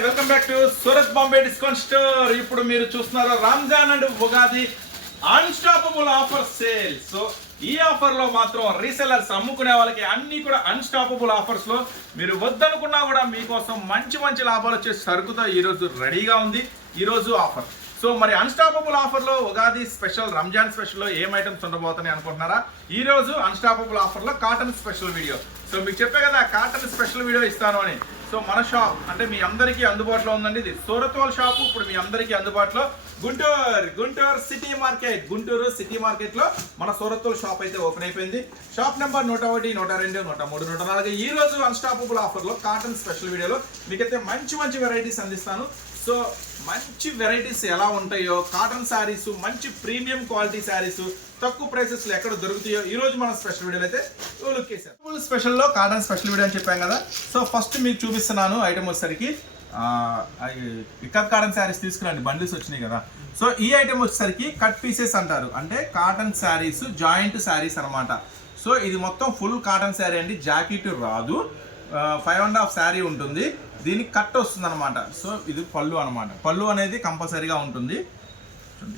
Welcome back to Surat Bombay discount store. ఇప్పుడు మీరు చూస్తున్నారు Ramzan and Ugadi unstoppable offer sale so ఈ ఆఫర్లో మాత్రం రీసెలర్స్ అమ్ముకునే వాళ్ళకి అన్ని కూడా అన్స్టాపబుల్ ఆఫర్స్లో మీరు వద్దనుకున్నా కూడా మీకోసం మంచి మంచి లాభాలు వచ్చే సరుకుతో ఈరోజు రెడీగా ఉంది. ఈరోజు ఆఫర్ సో మరి అన్స్టాపబుల్ ఆఫర్లో ఉగాది స్పెషల్ రంజాన్ స్పెషల్లో ఏం ఐటమ్స్ ఉండబోతున్నాయి అనుకుంటున్నారా? ఈ రోజు అన్స్టాపబుల్ ఆఫర్లో కాటన్ స్పెషల్ వీడియో సో మీకు చెప్పే కదా కాటన్ స్పెషల్ వీడియో ఇస్తాను అని. సో మన షాప్ అంటే మీ అందరికీ అందుబాటులో ఉందండి ఇది. సూరత్వాల్ షాప్ ఇప్పుడు మీ అందరికీ అందుబాటులో. Guntur Guntur city market Guntur city మార్కెట్లో మన సూరత్వాల్ షాప్ అయితే ఓపెన్ అయిపోయింది. షాప్ నెంబర్ నూట ఒకటి నూట రెండు నూట మూడు నూట నాలుగు. ఈ రోజు అన్స్టాపబుల్ ఆఫర్లో కాటన్ స్పెషల్ వీడియోలో మీకైతే మంచి మంచి వెరైటీస్ అందిస్తాను. సో మంచి వెరైటీస్ ఎలా ఉంటాయో కాటన్ శారీస్ మంచి ప్రీమియం క్వాలిటీ శారీస్ తక్కువ ప్రైసెస్ ఎక్కడ దొరుకుతాయో ఈ రోజు స్పెషల్ వీడియో అయితే లుక్ చేసాం స్పెషల్లో కాటన్ స్పెషల్ వీడియో అని చెప్పాం కదా. సో ఫస్ట్ మీకు చూపిస్తున్నాను ఐటమ్ వచ్చేసరికి ఇక్కత్ కాటన్ శారీస్ తీసుకురండి బండిల్స్ వచ్చినాయి కదా. సో ఈ ఐటమ్ వచ్చేసరికి కట్ పీసెస్ అంటారు. అంటే కాటన్ శారీస్ జాయింట్ శారీస్ అన్నమాట. సో ఇది మొత్తం ఫుల్ కాటన్ శారీ అండి జాకెట్ రాదు. ఫైవ్ అండ్ హాఫ్ శారీ ఉంటుంది. దీనికి కట్ వస్తుంది అనమాట సో ఇది పళ్ళు అనమాట పళ్ళు అనేది కంపల్సరీగా ఉంటుంది.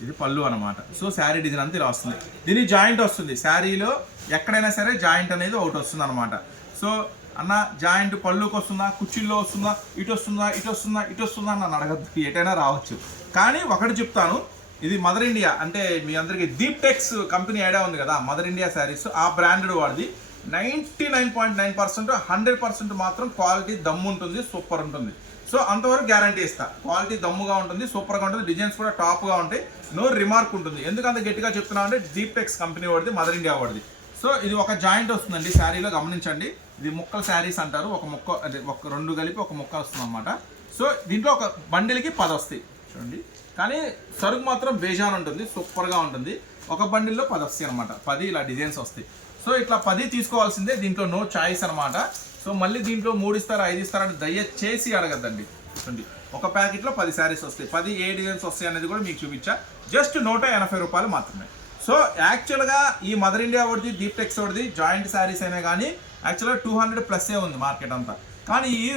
ఇది పళ్ళు అనమాట సో శారీ డిజైన్ అంతా ఇలా వస్తుంది. దీని జాయింట్ వస్తుంది. శారీలో ఎక్కడైనా సరే జాయింట్ అనేది ఒకటి వస్తుంది అనమాట సో అన్న జాయింట్ పళ్ళుకి వస్తుందా? కుర్చీల్లో వస్తుందా? ఇటు వస్తుందా? ఇటు వస్తుందా? ఇటు వస్తుందా? అని నన్ను అడగద్దు. ఎటైనా రావచ్చు. కానీ ఒకటి చెప్తాను. ఇది మదర్ ఇండియా. అంటే మీ అందరికీ దీప్ టెక్స్ కంపెనీ ఐడియా ఉంది కదా మదర్ ఇండియా శారీస్. ఆ బ్రాండెడ్ వాడిది. Ninety nine point nine percent hundred percent మాత్రం క్వాలిటీ దమ్ము ఉంటుంది సూపర్ ఉంటుంది. సో అంతవరకు గ్యారంటీ ఇస్తా. క్వాలిటీ దమ్ముగా ఉంటుంది సూపర్గా ఉంటుంది డిజైన్స్ కూడా టాప్గా ఉంటాయి. నో రిమార్క్ ఉంటుంది. ఎందుకంత గట్టిగా చెప్తున్నా అంటే దీప్టెక్స్ కంపెనీ వాడిది మదర్ ఇండియా వాడిది. సో ఇది ఒక జాయింట్ వస్తుందండి శారీలో గమనించండి. ఇది ముక్కల శారీస్ అంటారు ఒక ముక్క అంటే ఒక రెండు కలిపి ఒక ముక్క వస్తుంది అనమాట సో దీంట్లో ఒక బండిల్కి పది వస్తాయి. చూడండి. కానీ సరుకు మాత్రం బేజాన్ ఉంటుంది సూపర్గా ఉంటుంది. ఒక బండిల్లో పది వస్తాయి అనమాట పది ఇలా డిజైన్స్ వస్తాయి. సో ఇట్లా పది తీసుకోవాల్సిందే దీంట్లో నో చాయిస్ అనమాట సో మళ్ళీ దీంట్లో మూడు ఇస్తారా ఐదు ఇస్తారా అని దయచేసి అడగద్దండి. చూడండి ఒక ప్యాకెట్లో పది శారీస్ వస్తాయి. పది ఏ డిజైన్స్ వస్తాయి అనేది కూడా మీకు చూపించా. జస్ట్ నూట ఎనభై రూపాయలు మాత్రమే. సో యాక్చువల్గా ఈ మదర్ ఇండియా ఒకటిది దీప్టెక్స్ ఒకటిది జాయింట్ శారీస్ అయినా కానీ యాక్చువల్గా టూ హండ్రెడ్ ప్లస్సే ఉంది మార్కెట్ అంతా. కానీ ఈ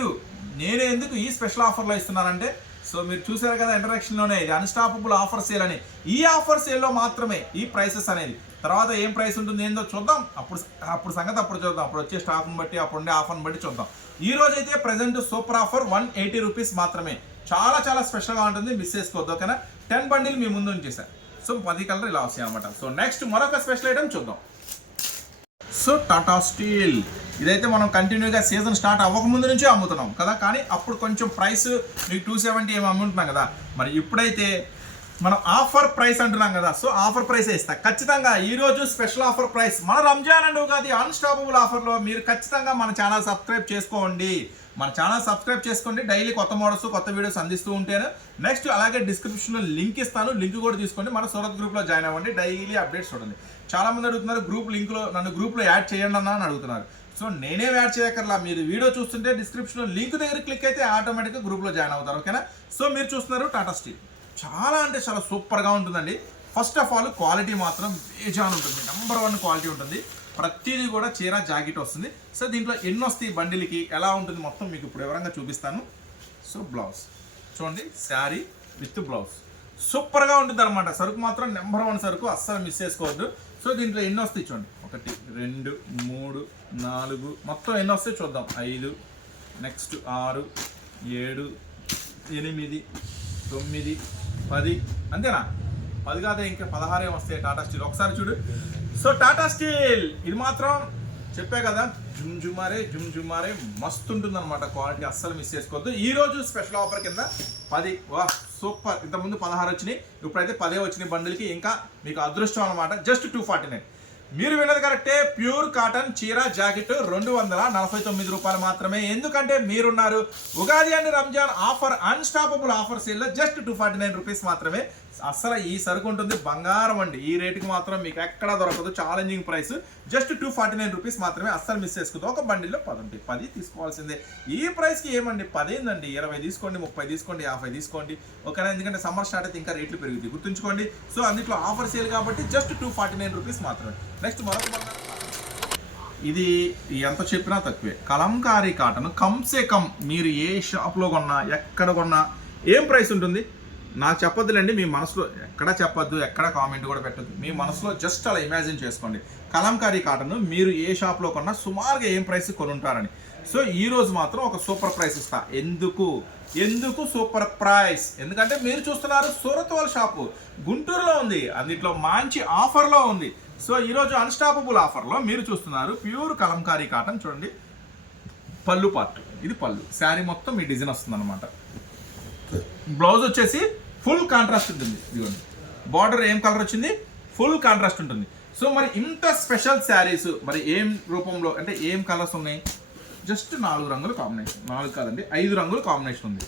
నేను ఎందుకు ఈ స్పెషల్ ఆఫర్లో ఇస్తున్నానంటే సో మీరు చూసారు కదా ఇంటరాక్షన్లోనే ఇది అన్స్టాపబుల్ ఆఫర్ సేల్ అని. ఈ ఆఫర్ సేల్లో మాత్రమే ఈ ప్రైసెస్ అనేది. తర్వాత ఏం ప్రైస్ ఉంటుంది ఏందో చూద్దాం. అప్పుడు అప్పుడు సంగతి అప్పుడు చూద్దాం. అప్పుడు వచ్చే స్టాక్ని బట్టి అప్పుడు ఉండే ఆఫర్ని బట్టి చూద్దాం. ఈ రోజైతే అయితే present super offer one eighty rupees మాత్రమే. చాలా చాలా స్పెషల్గా ఉంటుంది. మిస్ చేసుకోవద్దు ఓకేనా? టెన్ బండిల్ మీ ముందు ఉంచేసారు సో పది కలర్ ఇలా వస్తాయి అనమాట సో నెక్స్ట్ మరొక స్పెషల్ ఐటమ్ చూద్దాం. సో టాటా స్టీల్ ఇదైతే మనం కంటిన్యూగా సీజన్ స్టార్ట్ అవ్వకముందు నుంచే అమ్ముతున్నాం కదా? కానీ అప్పుడు కొంచెం ప్రైస్ మీకు టూ సెవెంటీ ఏమి అమ్ముంటున్నాం కదా? మరి ఇప్పుడైతే మనం ఆఫర్ ప్రైస్ అంటున్నాం కదా సో ఆఫర్ ప్రైస్ ఇస్తా. ఖచ్చితంగా ఈరోజు స్పెషల్ ఆఫర్ ప్రైస్ మన రంజాన్ అండ్ ఉగాది అన్స్టాపబుల్ ఆఫర్లో మీరు ఖచ్చితంగా మన ఛానల్ సబ్స్క్రైబ్ చేసుకోండి. మన ఛానల్ సబ్స్క్రైబ్ చేసుకోండి డైలీ కొత్త మోడల్స్ కొత్త వీడియోస్ అందిస్తూ ఉంటాను. నెక్స్ట్ అలాగే డిస్క్రిప్షన్లో లింక్ ఇస్తాను లింక్ కూడా తీసుకోండి. మన సూరత్ గ్రూప్లో జాయిన్ అవ్వండి డైలీ అప్డేట్స్ చూడండి. చాలా మంది అడుగుతున్నారు గ్రూప్ లింక్లో నన్ను గ్రూప్లో యాడ్ చేయండి అన్న అని అడుగుతున్నారు. సో నేనే యాడ్ చేయక్కర్లా. మీరు వీడియో చూస్తుంటే డిస్క్రిప్షన్లో లింక్ దగ్గర క్లిక్ అయితే ఆటోమేటిక్గా గ్రూప్లో జాయిన్ అవుతారు ఓకేనా? సో మీరు చూస్తున్నారు టాటా స్టీల్ చాలా అంటే చాలా సూపర్గా ఉంటుందండి. ఫస్ట్ ఆఫ్ ఆల్ క్వాలిటీ మాత్రం బేజాన్ ఉంటుంది. నెంబర్ వన్ క్వాలిటీ ఉంటుంది. ప్రతిదీ కూడా చీర జాకెట్ వస్తుంది. సో దీంట్లో ఎన్ని వస్తాయి బండిల్కి? ఎలా ఉంటుంది మొత్తం మీకు ఇప్పుడు వివరంగా చూపిస్తాను. సో బ్లౌజ్ చూడండి శారీ విత్ బ్లౌజ్ సూపర్గా ఉంటుంది అనమాట సరుకు మాత్రం నెంబర్ వన్ సరుకు. అస్సలు మిస్ చేసుకోవద్దు. సో దీంట్లో ఎన్ని వస్తాయి చూడండి. ఒకటి రెండు మూడు నాలుగు మొత్తం ఎన్ని వస్తాయి చూద్దాం. ఐదు నెక్స్ట్ ఆరు ఏడు ఎనిమిది తొమ్మిది పది అంతేనా? పది కాదే ఇంకా పదహారే వస్తాయి టాటా స్టీల్. ఒకసారి చూడు. సో టాటా స్టీల్ ఇది మాత్రం చెప్పే కదా జుమ్ జుమారే జుమ్ జుమారే మస్తు ఉంటుంది అనమాట క్వాలిటీ అస్సలు మిస్ చేసుకోవద్దు. ఈ రోజు స్పెషల్ ఆఫర్ కింద పది. వా సూపర్. ఇంతకుముందు పదహారు వచ్చినాయి ఇప్పుడైతే పదే వచ్చినాయి బండిల్కి. ఇంకా మీకు అదృష్టం అనమాట జస్ట్ టూ ఫార్టీ నైన్. మీరు విన్నది కరెక్టే. ప్యూర్ కాటన్ చీర జాకెట్ రెండు వందల నలభై తొమ్మిది రూపాయలు మాత్రమే. ఎందుకంటే మీరున్నారు Ugadi and Ramzan offer unstoppable offer సేల్లో just two forty nine rupees మాత్రమే. అసలు ఈ సరుకు ఉంటుంది బంగారం అండి. ఈ రేటుకి మాత్రం మీకు ఎక్కడ దొరకదు. Challenging price just two forty nine rupees మాత్రమే అస్సలు మిస్ చేసుకోదు. ఒక బండిలో పది పది తీసుకోవాల్సిందే. ఈ ప్రైస్కి ఏమండి? పది ఏందండి ఇరవై తీసుకోండి ముప్పై తీసుకోండి యాభై తీసుకోండి. ఓకేనా? ఎందుకంటే సమ్మర్ స్టార్ట్ అయితే ఇంకా రేట్లు పెరుగుతుంది గుర్తుంచుకోండి. సో అందులో ఆఫర్ సేల్ కాబట్టి just two forty nine rupees మాత్రమే. నెక్స్ట్ మరొక బంగారం ఇది ఎంత చెప్పినా తక్కువే. కలంకారీ కాటన్. కమ్సే కమ్. మీరు ఏ షాప్లో కొన్నా ఎక్కడ కొన్నా ఏం ప్రైస్ ఉంటుంది? నాకు చెప్పొద్దులేండి మీ మనసులో ఎక్కడ చెప్పొద్దు ఎక్కడ కామెంట్ కూడా పెట్టద్దు. మీ మనసులో జస్ట్ అలా ఇమాజిన్ చేసుకోండి. కలంకారీ కాటన్ మీరు ఏ షాప్లో కొన్నా సుమారుగా ఏం ప్రైస్ కొనుంటారని. సో ఈ రోజు మాత్రం ఒక సూపర్ ప్రైస్ ఇస్తా. ఎందుకు? ఎందుకు సూపర్ ప్రైస్ ఎందుకంటే మీరు చూస్తున్నారు సూరత్ వాళ్ళ షాపు గుంటూరులో ఉంది. అందులో మంచి ఆఫర్లో ఉంది. సో ఈరోజు అన్స్టాపబుల్ ఆఫర్లో మీరు చూస్తున్నారు ప్యూర్ కలంకారీ కాటన్ చూడండి. పళ్ళు పార్ట్ ఇది పళ్ళు. శారీ మొత్తం ఈ డిజైన్ వస్తుంది అనమాట బ్లౌజ్ వచ్చేసి ఫుల్ కాంట్రాస్ట్ ఉంటుంది. ఇదిగోండి. బార్డర్ ఏం కలర్ వచ్చింది? ఫుల్ కాంట్రాస్ట్ ఉంటుంది. సో మరి ఇంత స్పెషల్ శారీస్ మరి ఏం రూపంలో అంటే ఏం కలర్స్ ఉన్నాయి? జస్ట్ నాలుగు రంగులు కాంబినేషన్ నాలుగు కాదండి ఐదు రంగులు కాంబినేషన్ ఉంది.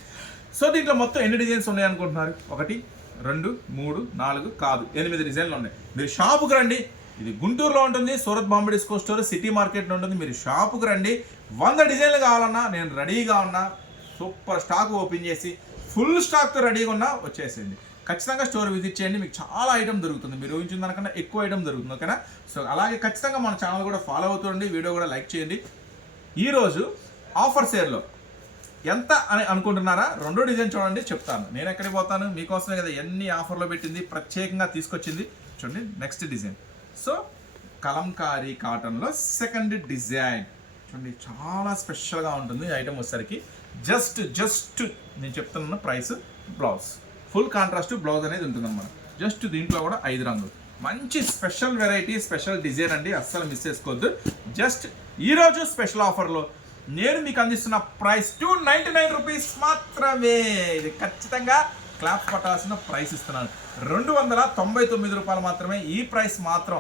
సో దీంట్లో మొత్తం ఎన్ని డిజైన్స్ ఉన్నాయి అనుకుంటున్నారు? ఒకటి రెండు మూడు నాలుగు కాదు ఎనిమిది డిజైన్లు ఉన్నాయి. మీరు షాపుకి రండి. ఇది గుంటూరులో ఉంటుంది Surat Bombay disco store city మార్కెట్లో ఉంటుంది. మీరు షాపుకి రండి. వంద డిజైన్లు కావాలన్నా నేను రెడీగా ఉన్నా సూపర్ స్టాక్ ఓపెన్ చేసి ఫుల్ స్టాక్తో రెడీగా ఉన్నా వచ్చేసింది. ఖచ్చితంగా స్టోర్ విజిట్ చేయండి. మీకు చాలా ఐటమ్ దొరుకుతుంది. మీరు ఊహించిన దానికన్నా ఎక్కువ ఐటమ్ దొరుకుతుంది. ఓకేనా? సో అలాగే ఖచ్చితంగా మన ఛానల్ కూడా ఫాలో అవుతుండండి వీడియో కూడా లైక్ చేయండి. ఈరోజు ఆఫర్ షేర్లో ఎంత అని అనుకుంటున్నారా? రెండో డిజైన్ చూడండి. చెప్తాను. నేను ఎక్కడికి పోతాను? మీకోసమే కదా ఎన్ని ఆఫర్లో పెట్టింది? ప్రత్యేకంగా తీసుకొచ్చింది. చూడండి. Next design. సో కలంకారీ కాటన్లో సెకండ్ డిజైన్. చూడండి చాలా స్పెషల్గా ఉంటుంది ఐటమ్ వచ్చేసరికి. జస్ట్ జస్ట్ నేను చెప్తున్న price blouse. Full contrast blouse అనేది ఉంటుందన్నమాట. జస్ట్ దీంట్లో కూడా ఐదు రంగులు. మంచి స్పెషల్ వెరైటీ స్పెషల్ డిజైన్ అండి. అస్సలు మిస్ చేసుకోవద్దు. జస్ట్ ఈరోజు స్పెషల్ ఆఫర్లో నేను మీకు అందిస్తున్న price two ninety nine rupees మాత్రమే. ఇది ఖచ్చితంగా క్లాప్ పట్టాల్సిన ప్రైస్ ఇస్తున్నాను. రెండు వందల తొంభై తొమ్మిది రూపాయలు మాత్రమే ఈ ప్రైస్ మాత్రం.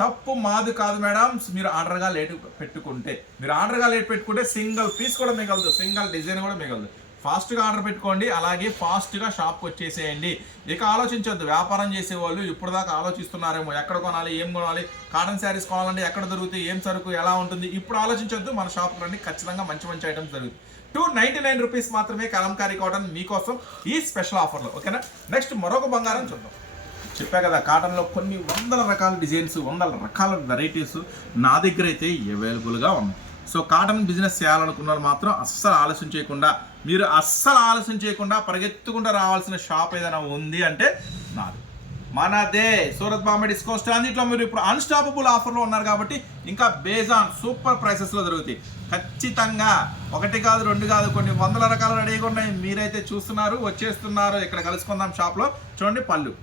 తప్పు మాది కాదు మేడం. మీరు ఆర్డర్గా లేట్ పెట్టుకుంటే మీరు ఆర్డర్గా లేట్ పెట్టుకుంటే సింగిల్ పీస్ కూడా మిగలదు సింగిల్ డిజైన్ కూడా మిగలదు. ఫాస్ట్గా ఆర్డర్ పెట్టుకోండి అలాగే ఫాస్ట్గా షాప్కి వచ్చేసేయండి. ఇక ఆలోచించొద్దు వ్యాపారం చేసే వాళ్ళు ఇప్పుడు దాకా ఆలోచిస్తున్నారేమో ఎక్కడ కొనాలి ఏం కొనాలి కాటన్ శారీస్ కొనాలంటే ఎక్కడ దొరుకుతాయి ఏం సరుకు ఎలా ఉంటుంది? ఇప్పుడు ఆలోచించొద్దు మన షాప్కి రండి ఖచ్చితంగా మంచి మంచి ఐటమ్స్ దొరుకుతాయి. టూ నైంటీ నైన్ రూపీస్ మాత్రమే కలంకారీ కాటన్ మీకోసం ఈ స్పెషల్ ఆఫర్లో ఓకేనా? నెక్స్ట్ మరొక బంగారం చూద్దాం. చెప్పా కదా కాటన్లో కొన్ని వందల రకాల డిజైన్స్ వందల రకాల వెరైటీస్ నా దగ్గర అయితే అవైలబుల్గా ఉన్నాయి. సో కాటన్ బిజినెస్ చేయాలనుకున్నారు మాత్రం అస్సలు ఆలస్యం చేయకుండా మీరు అస్సలు ఆలస్యం చేయకుండా పరిగెత్తుకుంటూ రావాల్సిన షాప్ ఏదైనా ఉంది అంటే నాది. మనదే. సూరత్ బాంబే డిస్కౌంట్ అందులో మీరు ఇప్పుడు అన్స్టాపబుల్ ఆఫర్లో ఉన్నారు కాబట్టి ఇంకా బేజాన్ సూపర్ ప్రైసెస్లో దొరుకుతాయి. ఖచ్చితంగా ఒకటి కాదు రెండు కాదు కొన్ని వందల రకాలు రెడీగా ఉన్నాయి. మీరైతే చూస్తున్నారు వచ్చేస్తున్నారు. ఇక్కడ కలుసుకుందాం షాప్లో చూడండి పళ్ళు.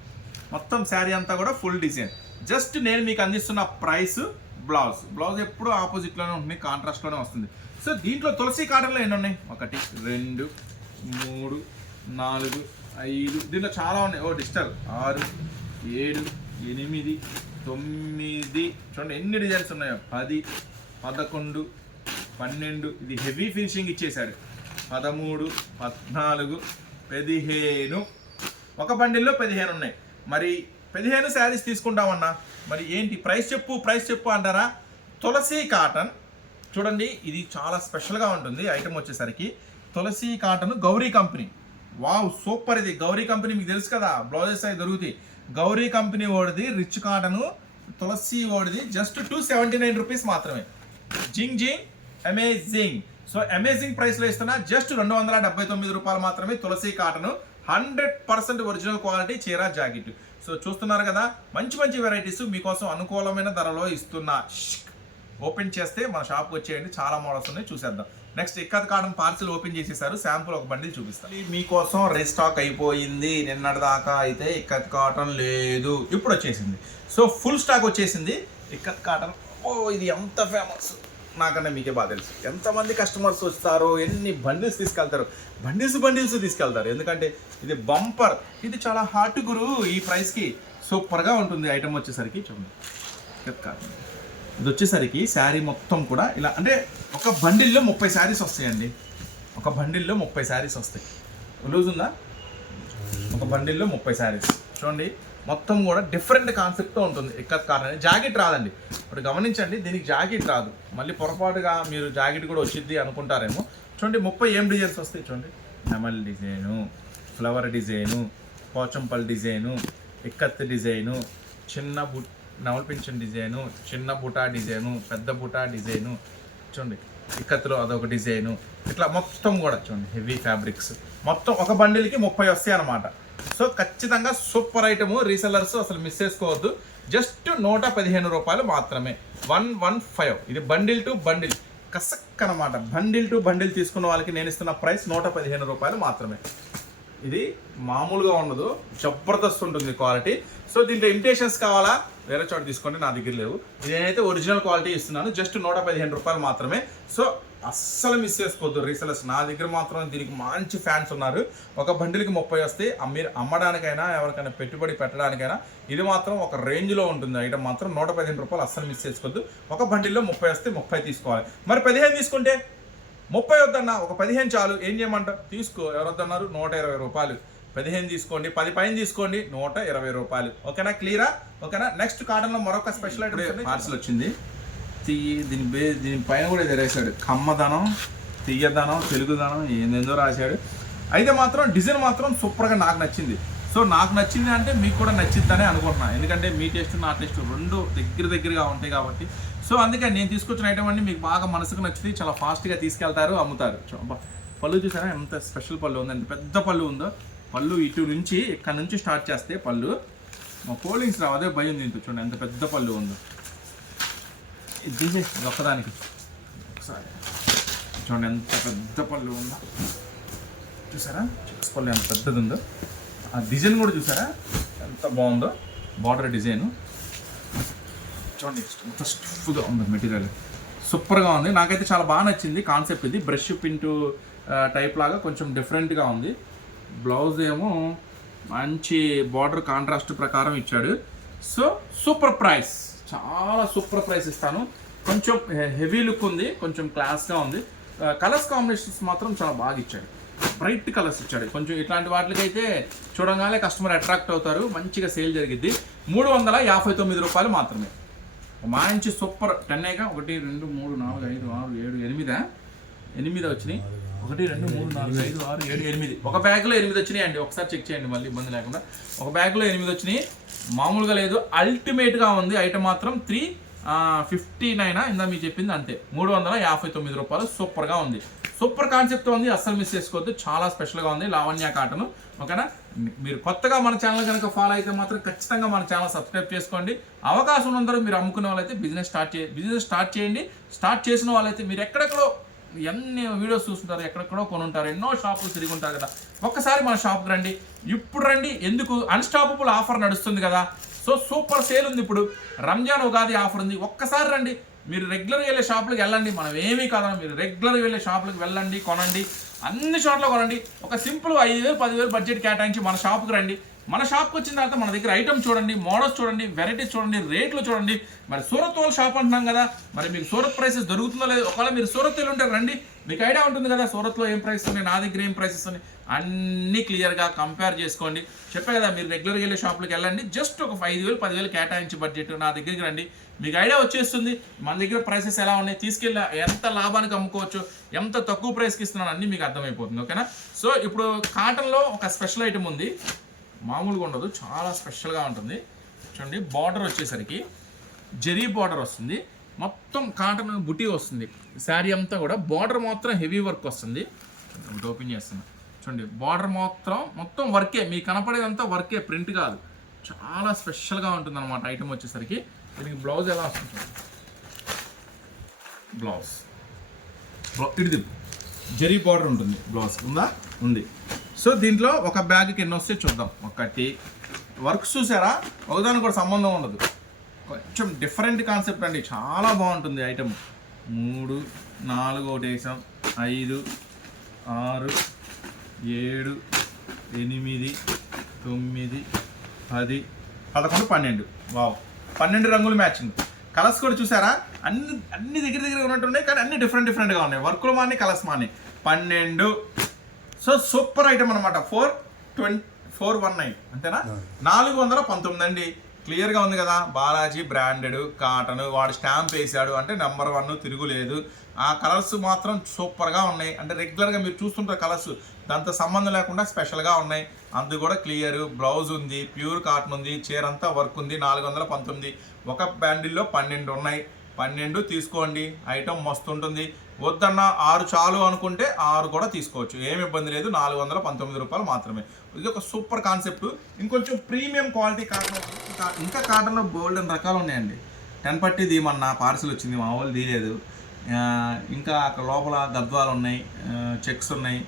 మొత్తం శారీ అంతా కూడా ఫుల్ డిజైన్. జస్ట్ నేను మీకు అందిస్తున్న ప్రైస్ బ్లౌజ్. బ్లౌజ్ ఎప్పుడు ఆపోజిట్లోనే ఉంటుంది కాంట్రాస్ట్లోనే వస్తుంది. సో దీంట్లో తులసి కాటన్లో ఎన్ని ఉన్నాయి ఒకటి రెండు మూడు నాలుగు ఐదు. దీంట్లో చాలా ఉన్నాయి. ఓ డిజిటల్. ఆరు ఏడు ఎనిమిది తొమ్మిది. చూడండి ఎన్ని డిజైన్స్ ఉన్నాయో? పది పదకొండు పన్నెండు. ఇది హెవీ ఫినిషింగ్ ఇచ్చేశారు. పదమూడు పద్నాలుగు పదిహేను. ఒక బండిల్లో పదిహేను ఉన్నాయి మరి పదిహేను శారీస్ తీసుకుంటామన్నా. మరి ఏంటి? ప్రైస్ చెప్పు ప్రైస్ చెప్పు అంటారా? తులసి కాటన్. చూడండి ఇది చాలా స్పెషల్గా ఉంటుంది ఐటమ్ వచ్చేసరికి. Tulasi cotton Gauri company. Wow super ఇది. గౌరీ కంపెనీ మీకు తెలుసు కదా. బ్లౌజెస్ అవి దొరుకుతాయి. గౌరీ కంపెనీ ఓడిది rich cotton Tulasi ఓడిది. Just two seventy nine rupees మాత్రమే. జింగ్ జింగ్ అమేజింగ్. సో అమేజింగ్ ప్రైస్లో ఇస్తున్నా. జస్ట్ రెండు వందల డెబ్బై తొమ్మిది రూపాయలు మాత్రమే Tulasi cotton hundred percent original quality చీర జాకెట్. సో చూస్తున్నారు కదా మంచి మంచి వెరైటీస్ మీకోసం అనుకూలమైన ధరలో ఇస్తున్నా ఓపెన్ చేస్తే మన షాప్కి వచ్చేయండి చాలా మోడల్స్ ఉన్నాయి చూసేద్దాం. Next ikat cotton parcel open చేసేసారు శాంపుల్ ఒక బండిల్ చూపిస్తాను. మీకోసం రీస్టాక్ అయిపోయింది నిన్నటి దాకా అయితే ఇక్కత్ కాటన్ లేదు. ఇప్పుడు వచ్చేసింది సో ఫుల్ స్టాక్ వచ్చేసింది. ఇక్కత్ కాటన్ ఓ ఇది ఎంత ఫేమస్ నాకన్నా మీకే బాగా తెలుసు. ఎంతమంది కస్టమర్స్ వస్తారో ఎన్ని బండిల్స్ తీసుకెళ్తారు బండిల్స్ బండిల్స్ తీసుకెళ్తారు. ఎందుకంటే ఇది బంపర్ ఇది చాలా హాట్ గురు ఈ ప్రైస్కి సూపర్గా ఉంటుంది ఐటమ్ వచ్చేసరికి. చూడండి. ఇది వచ్చేసరికి శారీ మొత్తం కూడా ఇలా అంటే ఒక బండిల్లో ముప్పై శారీస్ వస్తాయండి. ఒక బండిల్లో ముప్పై శారీస్ వస్తాయి. లూజ్ ఉందా? ఒక బండిల్లో ముప్పై శారీస్. చూడండి. మొత్తం కూడా డిఫరెంట్ కాన్సెప్ట్తో ఉంటుంది. ఇక్కత్ కాటన్ జాకెట్ రాదండి. ఇప్పుడు గమనించండి దీనికి జాకెట్ రాదు. మళ్ళీ పొరపాటుగా మీరు జాకెట్ కూడా వచ్చింది అనుకుంటారేమో. చూడండి ముప్పై ఏం డిజైన్స్ వస్తాయి చూడండి. నెమల్ design flower design Pochampally design ikat design చిన్న బు నవల్ పింఛన్ డిజైను చిన్న బుటా డిజైను పెద్ద బుటా డిజైను చూడండి. ఇక్కత్తులో అదొక డిజైను ఇట్లా మొత్తం కూడా చూడండి హెవీ ఫ్యాబ్రిక్స్ మొత్తం ఒక బండిల్కి ముప్పై వస్తాయి అనమాట సో ఖచ్చితంగా సూపర్ ఐటమ్ రీసెల్లర్స్ అసలు మిస్ చేసుకోవద్దు. జస్ట్ నూట పదిహేను రూపాయలు మాత్రమే. One one five. ఇది బండిల్ టు బండిల్. కసక్ అనమాట బండిల్ టు బండిల్ తీసుకున్న వాళ్ళకి నేను ఇస్తున్న ప్రైస్ నూట పదిహేను రూపాయలు మాత్రమే. ఇది మామూలుగా ఉండదు. జబర్దస్త్ ఉంటుంది క్వాలిటీ. సో దీంట్లో ఇమిటేషన్స్ కావాలా? వేరే చోట తీసుకోండి నా దగ్గర లేవు. నేనైతే ఒరిజినల్ క్వాలిటీ ఇస్తున్నాను. జస్ట్ నూట పదిహేను రూపాయలు మాత్రమే. సో అస్సలు మిస్ చేసుకోవద్దు. రీసెలర్స్ నా దగ్గర మాత్రం దీనికి మంచి ఫ్యాన్స్ ఉన్నారు. ఒక బండిల్కి ముప్పై వస్తే మీరు అమ్మడానికైనా ఎవరికైనా పెట్టుబడి పెట్టడానికైనా ఇది మాత్రం ఒక రేంజ్లో ఉంటుంది. ఐటమ్ మాత్రం నూట పదిహేను రూపాయలు అస్సలు మిస్ చేసుకోవద్దు. ఒక బండిల్లో ముప్పై వస్తే ముప్పై తీసుకోవాలి. మరి పదిహేను తీసుకుంటే? ముప్పై వద్దన్నా ఒక పదిహేను చాలు. ఏం చేయమంటారు తీసుకో. ఎవరు వద్దన్నారు నూట ఇరవై రూపాయలు. పదిహేను తీసుకోండి. పది పైన తీసుకోండి. నూట ఇరవై రూపాయలు. ఓకేనా? క్లియరా? ఓకేనా? నెక్స్ట్ కాటన్లో మరొక స్పెషల్ ఐటమ్ పార్సల్ వచ్చింది. తీయి దీని బే దీని పైన కూడా ఇది రాశాడు కమ్మదనం తీయదనం తెలుగుదనం ఏందేందో రాశాడు. అయితే మాత్రం డిజైన్ మాత్రం సూపర్గా నాకు నచ్చింది. సో నాకు నచ్చింది అంటే మీకు కూడా నచ్చిందనే అనుకుంటున్నాను ఎందుకంటే మీ టేస్ట్ నా టేస్ట్ రెండు దగ్గర దగ్గరగా ఉంటాయి కాబట్టి. సో అందుకని నేను తీసుకొచ్చిన ఐటమ్ అన్ని మీకు బాగా మనసుకు నచ్చింది చాలా ఫాస్ట్గా తీసుకెళ్తారు అమ్ముతారు. పళ్ళు చూసారా? ఎంత స్పెషల్ పళ్ళు ఉందండి. పెద్ద పళ్ళు ఉందో. పళ్ళు ఇటు నుంచి ఇక్కడ నుంచి స్టార్ట్ చేస్తే పళ్ళు. మా కోల్డింగ్స్ రావు? అదే భయం దీంతో. చూడండి ఎంత పెద్ద పళ్ళు ఉందో. ఇది తీసేసి ఒక్కదానికి. ఒకసారి. చూడండి ఎంత పెద్ద పళ్ళు ఉందో. చూసారా? చిక్స్ పళ్ళు ఎంత పెద్దది ఉందో. ఆ డిజైన్ కూడా చూసారా? ఎంత బాగుందో. Border design. చూడండి ఎంత స్టఫ్గా ఉంది మెటీరియల్. సూపర్గా ఉంది. నాకైతే చాలా బాగా నచ్చింది. కాన్సెప్ట్ ఇది. బ్రష్ పింటు టైప్ లాగా కొంచెం డిఫరెంట్గా ఉంది. బ్లౌజ్ ఏమో మంచి బార్డర్ కాంట్రాస్ట్ ప్రకారం ఇచ్చాడు. So super price. చాలా సూపర్ ప్రైస్ ఇస్తాను. కొంచెం హెవీ లుక్ ఉంది కొంచెం క్లాస్గా ఉంది. కలర్స్ కాంబినేషన్స్ మాత్రం చాలా బాగా ఇచ్చాడు. బ్రైట్ కలర్స్ ఇచ్చాడు. కొంచెం ఇట్లాంటి వాటికైతే చూడంగానే కస్టమర్ అట్రాక్ట్ అవుతారు. మంచిగా సేల్ జరిగిద్ది. మూడు వందల యాభై తొమ్మిది రూపాయలు మాత్రమే. మంచి సూపర్ టెన్ ఏగా ఒకటి రెండు మూడు నాలుగు ఐదు ఆరు ఏడు ఎనిమిదా? ఎనిమిది వచ్చినాయి. ఒకటి రెండు మూడు నాలుగు ఐదు ఆరు ఏడు ఎనిమిది. ఒక బ్యాగ్లో ఎనిమిది వచ్చినాయి అండి. ఒకసారి చెక్ చేయండి మళ్ళీ ఇబ్బంది లేకుండా. ఒక బ్యాగ్లో ఎనిమిది వచ్చినాయి. మామూలుగా లేదు. అల్టిమేట్గా ఉంది. ఐటమ్ మాత్రం త్రీ ఫిఫ్టీ నైన్ ఇందా మీకు చెప్పింది అంతే. మూడు వందల యాభై తొమ్మిది రూపాయలు సూపర్గా ఉంది. సూపర్ కాన్సెప్ట్ ఉంది. అస్సలు మిస్ చేసుకోవద్దు. చాలా స్పెషల్గా ఉంది. లావణ్య కాటన్ ఓకేనా మీరు కొత్తగా మన ఛానల్ కనుక ఫాలో అయితే మాత్రం ఖచ్చితంగా మన ఛానల్ సబ్స్క్రైబ్ చేసుకోండి. అవకాశం ఉన్నందరూ మీరు అమ్ముకునే వాళ్ళైతే బిజినెస్ స్టార్ట్ చే బిజినెస్ స్టార్ట్ చేయండి. స్టార్ట్ చేసిన వాళ్ళైతే మీరు ఎక్కడెక్కడో ఎన్ని వీడియోస్ చూస్తుంటారు ఎక్కడెక్కడో కొనుంటారు ఎన్నో షాపులు తిరిగి ఉంటారు కదా. ఒక్కసారి మన షాప్కి రండి. ఇప్పుడు రండి. ఎందుకు? అన్స్టాపబుల్ ఆఫర్ నడుస్తుంది కదా. సో సూపర్ సేల్ ఉంది ఇప్పుడు. రంజాన్ ఉగాది ఆఫర్ ఉంది. ఒక్కసారి రండి. మీరు రెగ్యులర్గా వెళ్ళే షాపులకు వెళ్ళండి. మనం ఏమీ కాదు మీరు రెగ్యులర్గా వెళ్ళే షాపులకు వెళ్ళండి కొనండి. అన్ని షాప్లో కొనండి. ఒక సింపుల్ ఐదు వేలు పదివేలు బడ్జెట్ కేటాయించి మన షాప్కి రండి. మన షాప్కి వచ్చిన తర్వాత మన దగ్గర ఐటమ్ చూడండి మోడల్స్ చూడండి వెరైటీస్ చూడండి రేట్లు చూడండి. మరి సూరత్ వాళ్ళ షాప్ అంటున్నాం కదా మరి మీకు సూరత్ ప్రైసెస్ దొరుకుతుందో లేదు ఒకవేళ మీరు సూరత్ వెళ్ళి ఉంటే రండి మీకు ఐడియా ఉంటుంది కదా సూరత్లో ఏం ప్రైస్ ఉన్నాయి నా దగ్గర ఏం ప్రైసెస్ ఉన్నాయి అన్నీ క్లియర్గా కంపేర్ చేసుకోండి. చెప్పే కదా మీరు రెగ్యులర్గా వెళ్ళే షాప్లకు వెళ్ళండి జస్ట్ ఒక ఐదు వేలు పదివేలు కేటాయించి బడ్జెట్ నా దగ్గరికి రండి. మీకు ఐడియా వచ్చేస్తుంది మన దగ్గర ప్రైసెస్ ఎలా ఉన్నాయి తీసుకెళ్ళి ఎంత లాభానికి అమ్ముకోవచ్చు ఎంత తక్కువ ప్రైస్కి ఇస్తున్నాను అన్నీ మీకు అర్థమైపోతుంది ఓకేనా? సో ఇప్పుడు కాటన్లో ఒక స్పెషల్ ఐటమ్ ఉంది. మామూలుగా ఉండదు చాలా స్పెషల్గా ఉంటుంది. చూడండి బార్డర్ వచ్చేసరికి జరీ బార్డర్ వస్తుంది. మొత్తం కాటన్ బుటీ వస్తుంది. శారీ అంతా కూడా బార్డర్ మాత్రం హెవీ వర్క్ వస్తుంది. ఓపెన్ చేస్తున్నా. చూడండి బార్డర్ మాత్రం మొత్తం వర్కే మీకు కనపడేదంతా వర్కే ప్రింట్ కాదు. చాలా స్పెషల్గా ఉంటుంది అనమాట ఐటమ్ వచ్చేసరికి. దీనికి బ్లౌజ్ ఎలా వస్తుంది బ్లౌజ్ ఇది జరీ బార్డర్ ఉంటుంది బ్లౌజ్ ఉందా? ఉంది. సో దీంట్లో ఒక బ్యాగ్కి ఎన్ని వస్తే చూద్దాం. ఒకటి. వర్క్ చూసారా? ఒకదానికి కూడా సంబంధం ఉండదు. కొంచెం డిఫరెంట్ కాన్సెప్ట్ అండి. చాలా బాగుంటుంది ఐటమ్ మూడు నాలుగు ఒకటి వేసాం. ఐదు ఆరు ఏడు ఎనిమిది తొమ్మిది పది పదకొండు పన్నెండు. వావ్ పన్నెండు రంగులు మ్యాచింగ్ కలర్స్ కూడా చూసారా? అన్ని అన్ని దగ్గర దగ్గర ఉన్నట్టున్నాయి కానీ అన్ని డిఫరెంట్ డిఫరెంట్గా ఉన్నాయి. వర్క్లు మాని కలర్స్ మాని. పన్నెండు సో సూపర్ ఐటమ్ అనమాట four twenty four one nine. అంతేనా? నాలుగు వందల పంతొమ్మిది అండి. క్లియర్గా ఉంది కదా? బాలాజీ బ్రాండెడ్ కాటన్ వాడు స్టాంప్ వేసాడు అంటే నెంబర్ వన్ తిరుగులేదు. ఆ కలర్స్ మాత్రం సూపర్గా ఉన్నాయి. అంటే రెగ్యులర్గా మీరు చూస్తుంటారు కలర్స్. దాంతో సంబంధం లేకుండా స్పెషల్గా ఉన్నాయి. అందు కూడా క్లియర్. బ్లౌజ్ ఉంది ప్యూర్ కాటన్ ఉంది చీర అంతా వర్క్ ఉంది నాలుగు వందల పంతొమ్మిది. ఒక బ్యాండిల్లో పన్నెండు ఉన్నాయి. పన్నెండు తీసుకోండి. ఐటమ్ మస్తు ఉంటుంది వద్దన్న ఆరు చాలు అనుకుంటే ఆరు కూడా తీసుకోవచ్చు. ఏమి ఇబ్బంది లేదు. నాలుగు వందల పంతొమ్మిది రూపాయలు మాత్రమే. ఇది ఒక సూపర్ కాన్సెప్ట్. ఇంకొంచెం ప్రీమియం క్వాలిటీ కాటన్ ఇంకా ఇంకా కాటన్లో గోల్డెన్ రకాలు ఉన్నాయండి. టెన్ పట్టి తీయమన్నా పార్సిల్ వచ్చింది మా వాళ్ళు తీయలేదు. ఇంకా అక్కడ లోపల గద్వాలు ఉన్నాయి చెక్స్ ఉన్నాయి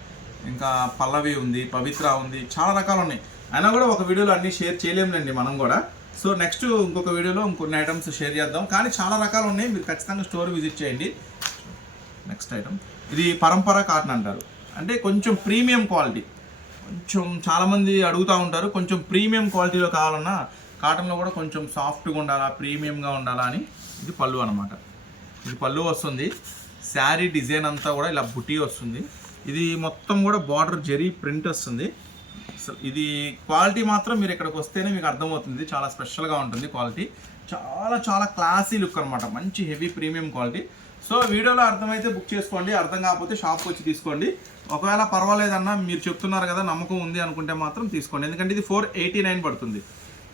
ఇంకా పల్లవి ఉంది పవిత్ర ఉంది చాలా రకాలు ఉన్నాయి. అయినా కూడా ఒక వీడియోలో అన్నీ షేర్ చేయలేములేండి మనం కూడా. సో నెక్స్ట్ ఇంకొక వీడియోలో ఇంకొన్ని ఐటమ్స్ షేర్ చేద్దాం. కానీ చాలా రకాలు ఉన్నాయి. మీరు ఖచ్చితంగా స్టోర్ విజిట్ చేయండి. నెక్స్ట్ ఐటమ్ ఇది పరంపర కాటన్ అంటారు. అంటే కొంచెం ప్రీమియం క్వాలిటీ కొంచెం చాలామంది అడుగుతూ ఉంటారు కొంచెం ప్రీమియం క్వాలిటీలో కావాలన్నా కాటన్లో కూడా కొంచెం సాఫ్ట్గా ఉండాలా ప్రీమియంగా ఉండాలా అని. ఇది పళ్ళు అనమాట ఇది పళ్ళు వస్తుంది. శారీ డిజైన్ అంతా కూడా ఇలా బుటీ వస్తుంది. ఇది మొత్తం కూడా బార్డర్ జెరీ ప్రింట్ వస్తుంది. ఇది క్వాలిటీ మాత్రం మీరు ఇక్కడికి వస్తేనే మీకు అర్థమవుతుంది. చాలా స్పెషల్గా ఉంటుంది క్వాలిటీ. చాలా చాలా క్లాసీ లుక్ అనమాట మంచి హెవీ ప్రీమియం క్వాలిటీ. సో వీడియోలో అర్థమైతే బుక్ చేసుకోండి. అర్థం కాకపోతే షాప్కి వచ్చి తీసుకోండి. ఒకవేళ పర్వాలేదన్నా మీరు చెప్తున్నారు కదా నమ్మకం ఉంది అనుకుంటే మాత్రం తీసుకోండి. ఎందుకంటే ఇది ఫోర్ ఎయిటీ నైన్ పడుతుంది.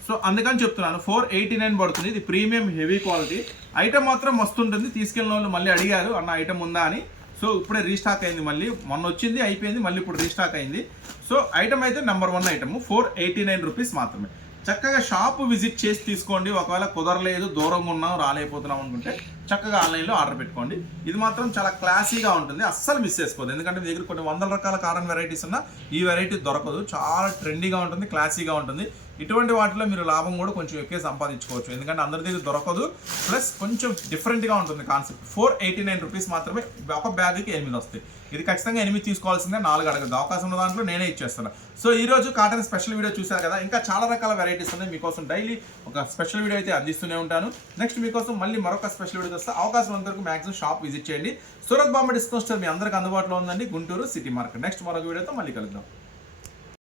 సో అందుకని చెప్తున్నాను ఫోర్ ఎయిటీ నైన్ పడుతుంది. ఇది ప్రీమియం హెవీ క్వాలిటీ. ఐటమ్ మాత్రం మస్తు ఉంటుంది. తీసుకెళ్ళిన వాళ్ళు మళ్ళీ అడిగారు అన్న ఐటమ్ ఉందా? అని. సో ఇప్పుడే రీస్టాక్ అయింది మళ్ళీ. మొన్న వచ్చింది అయిపోయింది మళ్ళీ ఇప్పుడు రీస్టాక్ అయింది. సో ఐటమ్ అయితే number one item four eighty nine rupees మాత్రమే. చక్కగా షాప్ విజిట్ చేసి తీసుకోండి. ఒకవేళ కుదరలేదు దూరంగా ఉన్నాం రాలేకపోతున్నాం అనుకుంటే చక్కగా ఆన్లైన్లో ఆర్డర్ పెట్టుకోండి. ఇది మాత్రం చాలా క్లాసీగా ఉంటుంది. అస్సలు మిస్ చేసుకోదు ఎందుకంటే మీ దగ్గర కొన్ని వందల రకాల కాటన్ వెరైటీస్ ఉన్నా ఈ వెరైటీ దొరకదు. చాలా ట్రెండీగా ఉంటుంది క్లాసీగా ఉంటుంది. ఇటువంటి వాటిలో మీరు లాభం కూడా కొంచెం ఎక్కువ సంపాదించుకోవచ్చు. ఎందుకంటే అందరి దగ్గర దొరకదు. ప్లస్ కొంచెం డిఫరెంట్గా ఉంటుంది concept. Four eighty nine rupees మాత్రమే ఒక బ్యాగ్కి ఎనిమిది వస్తాయి. ఇది ఖచ్చితంగా ఎనిమిది తీసుకోవాల్సిందే నాలుగు అడగదు. అవకాశం ఉన్న దాంట్లో నేనే ఇచ్చేస్తాను. సో ఈ రోజు కాటన్ స్పెషల్ వీడియో చూశారు కదా. ఇంకా చాలా రకాల వెరైటీస్ ఉన్నాయి. మీకోసం డైలీ ఒక స్పెషల్ వీడియో అయితే అందిస్తూనే ఉంటాను. నెక్స్ట్ మీకోసం మళ్ళీ మరొక స్పెషల్ వీడియో వస్తే అవకాశం ఉన్నంత మాక్సిమం షాప్ విజిట్ చేయండి. సూరత్ బాంబే డిస్కౌంట్ స్టోర్ మీ అందరికీ అందుబాటులో ఉందండి. Guntur city market. నెక్స్ట్ మరొక వీడియోతో మళ్ళీ కలుద్దాం.